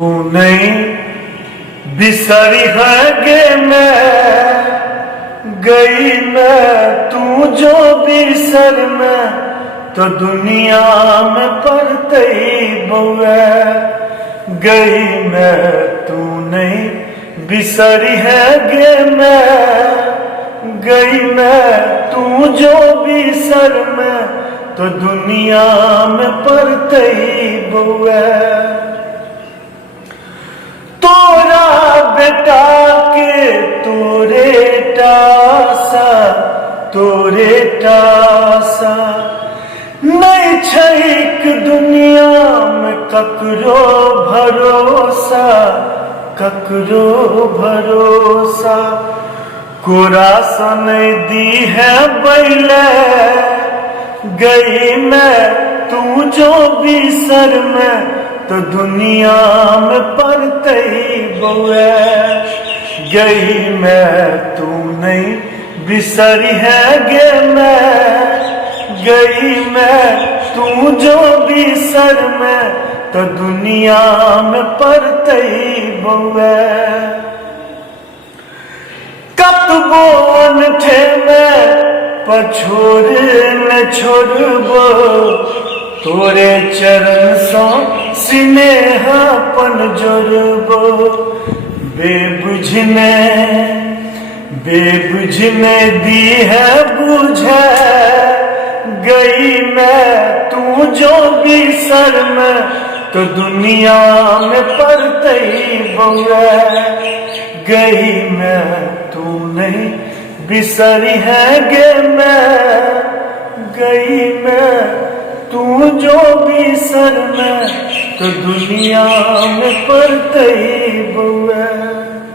तू नहीं बिसरी है गे मैं गई मैं तू जो बिसर में तो दुनिया में पड़ते बउए गई मैं तू नहीं बिसरी है गे मैं गई मैं तू जो बिसर में तो दुनिया में पड़ते बउए तोरा बेटा के तोरे टासा नहीं छैक दुनिया में ककरो भरोसा कोरा सन दी है बैले गई मैं तू जो बिसर में तो दुनिया में पड़ते बउए गई मैं तू नहीं बिसरी है गे मैं गई मैं तू जो बिसर में तो दुनिया में पड़ते बउए कतबोन थे मैं पछोर न छोड़बो तोरे चरण सो स्नेहपन जोड़बो बेबुझने दी है बुझे गई मैं तू जो बिसर में तो दुनिया में पड़ते बउए गई मैं तू नहीं बिसरी है गे मैं गई मैं तू जो बिसर में तो दुनिया में पड़ते बउए।